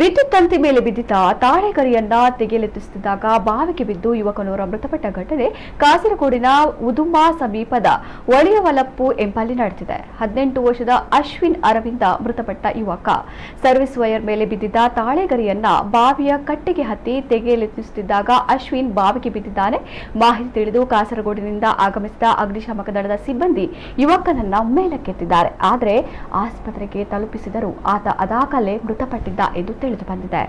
ವಿದ್ಯುತ್ ತಂತಿ ಮೇಲೆ ಬಿದ್ದಿದ್ದ ತಾಳೆಗರಿಯನ್ನ ತೆಗೆಯಲೆತ್ತಿಸುತ್ತಿದ್ದಾಗ ಬಾವಿಗೆ ಬಿದ್ದು ಯುವಕನೋರ ಮೃತಪಟ್ಟ ಘಟನೆ ಕಾಸರಗೋಡಿನ ಉದುಂಬಾ ಸಮೀಪದ ಒಳಿಯವಲಪ್ಪು ಎಂಬಲ್ಲಿ ನಡೆದಿದೆ. 18 ವರ್ಷದ ಅಶ್ವಿನ್ ಅರವಿಂದ ಮೃತಪಟ್ಟ ಯುವಕ ಸರ್ವಿಸ್ ವೈರ್ ಮೇಲೆ ಬಿದ್ದಿದ್ದ ತಾಳೆಗರಿಯನ್ನ ಬಾವಿಯ ಕಟ್ಟೆಗೆ ಹತ್ತಿ ತೆಗೆಯಲೆತ್ತಿಸುತ್ತಿದ್ದಾಗ ಅಶ್ವಿನ್ ಬಾವಿಗೆ ಬಿದ್ದಿದ್ದಾನೆ. ಮಾಹಿತಿ ತಿಳಿದು ಕಾಸರಗೋಡಿನಿಂದ ಆಗಮಿಸಿದ ಅಗ್ನಿಶಾಮಕ ದಳದ ಸಿಬ್ಬಂದಿ ಯುವಕನನ್ನ ಮೇಲಕ್ಕೆತ್ತಿದ್ದಾರೆ. ಆದರೆ ಆಸ್ಪತ್ರೆಗೆ ತಲುಪಿಸಿದರೂ ಆತ ಅದಾಗಲೇ ಮೃತಪಟ್ಟಿದ್ದ ಎಂದು ತಿಳಿದು ಬಂದಿದೆ.